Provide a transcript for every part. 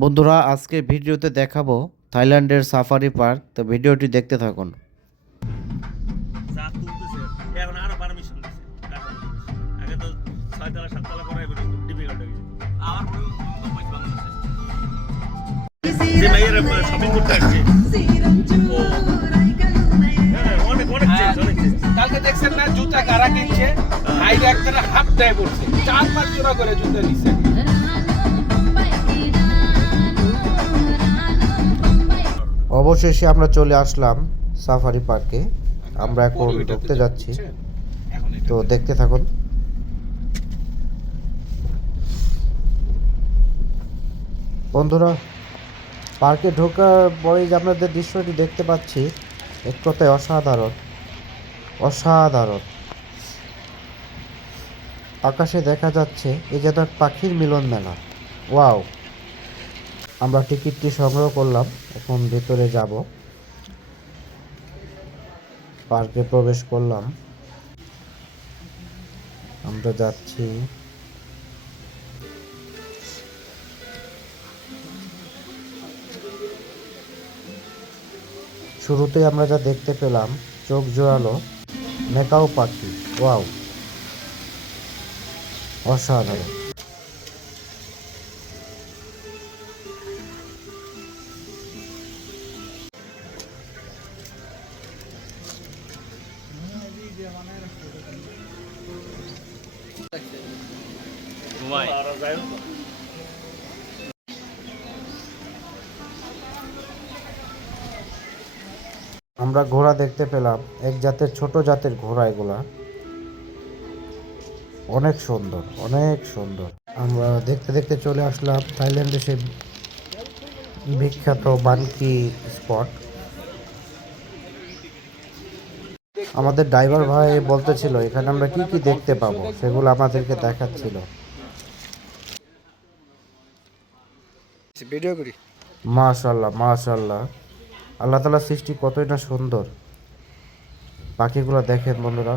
বন্ধুরা আজকে ভিডিওতে দেখাবো থাইল্যান্ডের সাফারি পার্ক। তো ভিডিওটি দেখতে থাকুন। যা তুলতেছে এখন আরো পারমিশন দিছে আগে তো 6 তলা 7 তলা করা এগুলো খুব ডিফিকাল্ট হয়ে গেছে আমার পুরো কম্পাইস বাংলাদেশে যে মেয়ের শপিং করতে আসছে ও অনেক চেঞ্জ অনেক চেঞ্জ কালকে দেখছেন না জুতা কারা কিনছে হাইরে একটা হাফ দেয় পড়ছে 4-5 জোড়া করে জুতা নিছে। অবশেষে আমরা চলে আসলাম সাফারি পার্কে। আমরা এখন ঢুকতে যাচ্ছি, তো দেখতে থাকুন। বন্ধুরা পার্কে ঢোকার পরেই যে আপনাদের দৃশ্যটি দেখতে পাচ্ছি, এক কথায় অসাধারণ অসাধারণ। আকাশে দেখা যাচ্ছে এই যেন এক পাখির মিলন মেলা। ওয়াও! আমরা টিকিটটি সংগ্রহ করলাম, এখন ভেতরে যাব। পার্কে প্রবেশ করলাম, আমরা যাচ্ছি। শুরুতেই আমরা যা দেখতে পেলাম চোখ জোড়ালো মেকাও পাখি। ওয়াও, অসাধারণ। ঘুমাই আর যাই আমরা ঘোড়া দেখতে পেলাম, এক জাতের ছোট জাতের ঘোড়া। এগুলা অনেক সুন্দর, অনেক সুন্দর। আমরা দেখতে দেখতে চলে আসলাম থাইল্যান্ডের সেই বিখ্যাত বানকি স্পট। আমাদের ড্রাইভার ভাই বলতেছিল এখানে আমরা কি কি দেখতে পাবো, সেগুলো আমাদেরকে দেখাচ্ছিল। ভিডিও করি। মাশাআল্লাহ মাশাআল্লাহ, আল্লাহ তাআলার সৃষ্টি কতই না সুন্দর। পাখিগুলো দেখেন বন্ধুরা,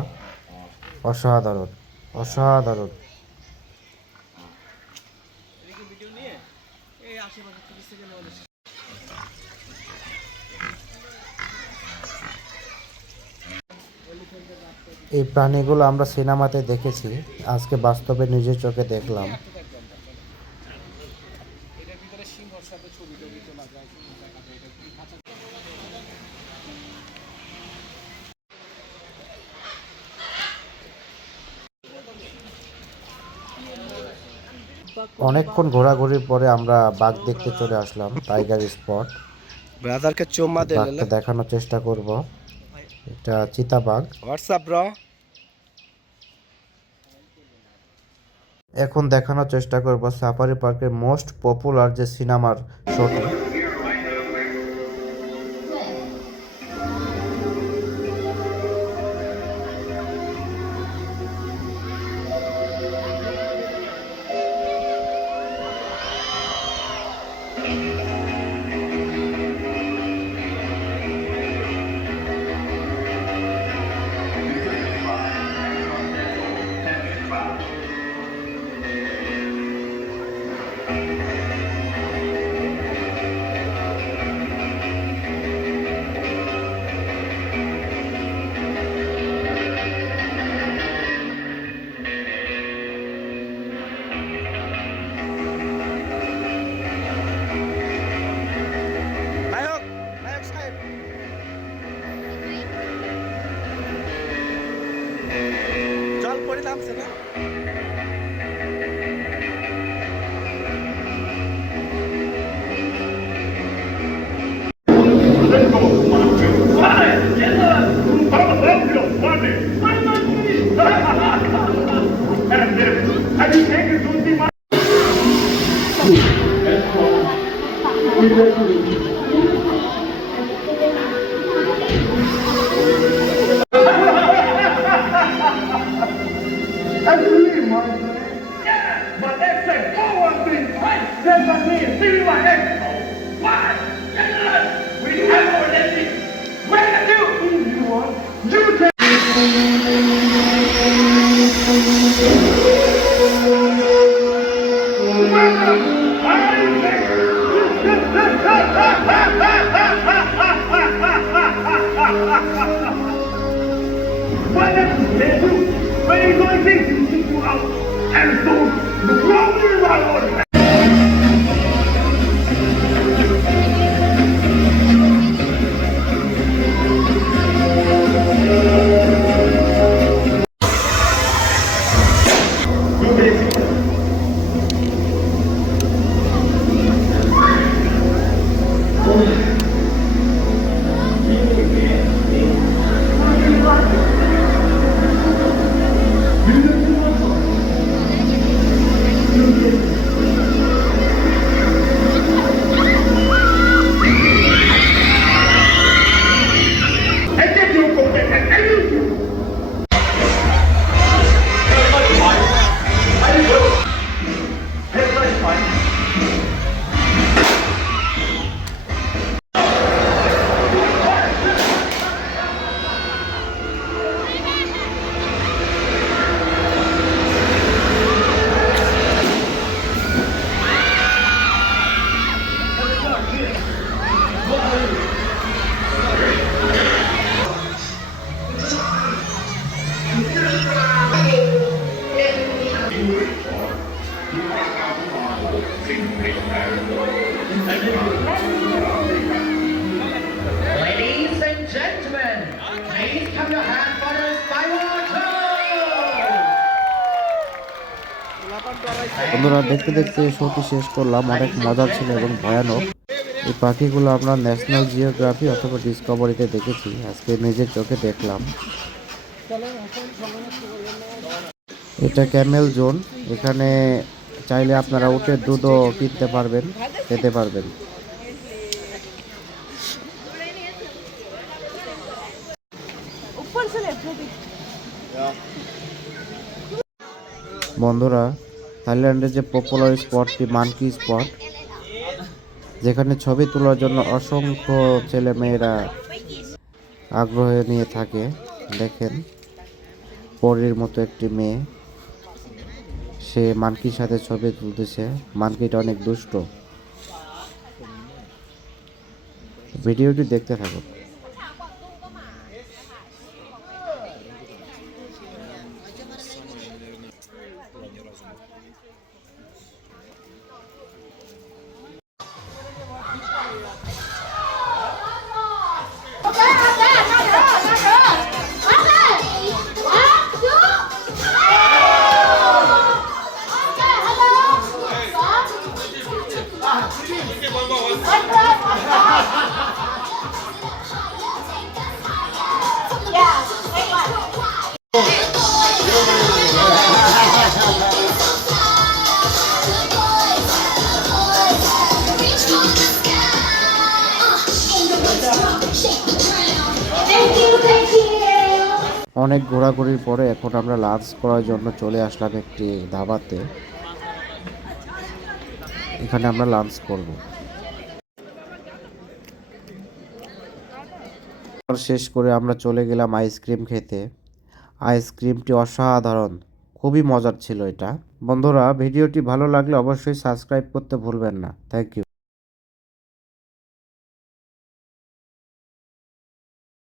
অসাধারণ অসাধারণ। এই প্রাণীগুলো আমরা সিনেমাতে দেখেছি, আজকে বাস্তবে নিজের চোখে দেখলাম। অনেকক্ষণ ঘোরাঘুরির পরে আমরা বাঘ দেখতে চলে আসলাম, টাইগার স্পট। ব্রাদারকে চুম্মা দে বাঘটা দেখানোর চেষ্টা করব। এটা চিতাবাঘ। WhatsApp bro. এখন দেখানোর চেষ্টা করব সাফারি পার্কের মোস্ট পপুলার যে সিনেমার শোটি। নায়ক নায়ক সাহেব জল পড়ে নামছে না। I believe, Mark. Yeah, but they say 413. Right. That's what I mean. See my ex. Why? We have more than this. Where do you want? You take. I Why not let you? When he's going to take you out, and so the problem is my Lord. Ladies and gentlemen, please come your hand for this by water. বন্ধুরা দেখতে দেখতে শোটি শেষ করলাম, অনেক মজা ছিল এবং ভয়ানক। এই পাখিগুলো আমরা ন্যাশনাল জিওগ্রাফি অথবা ডিসকভারিতে দেখেছি, আজকে নিজের চোখে দেখলাম। এটা ক্যামেল জোন, এখানে চাইলে আপনারা উটের দুধও কিনতে পারবেন, খেতে পারবেন। বন্ধুরা, থাইল্যান্ডের যে পপুলার স্পটটি মানকি স্পট, যেখানে ছবি তোলার জন্য অসংখ্য ছেলে মেয়েরা আগ্রহ নিয়ে থাকে। দেখেন, পরীর মতো একটি মেয়ে, সে মানকির সাথে ছবি তুলতেছে। মানকিটা অনেক দুষ্ট। ভিডিওটি দেখতে থাকুন। অনেক ঘোরাঘুরির পরে এখন আমরা লাঞ্চ করার জন্য চলে আসলাম একটি ধাবাতে। এখানে আমরা লাঞ্চ করব। শেষ করে আমরা চলে গেলাম আইসক্রিম খেতে। আইসক্রিমটি অসাধারণ, খুবই মজার ছিল এটা। বন্ধুরা, ভিডিওটি ভালো লাগলে অবশ্যই সাবস্ক্রাইব করতে ভুলবেন না। Thank you.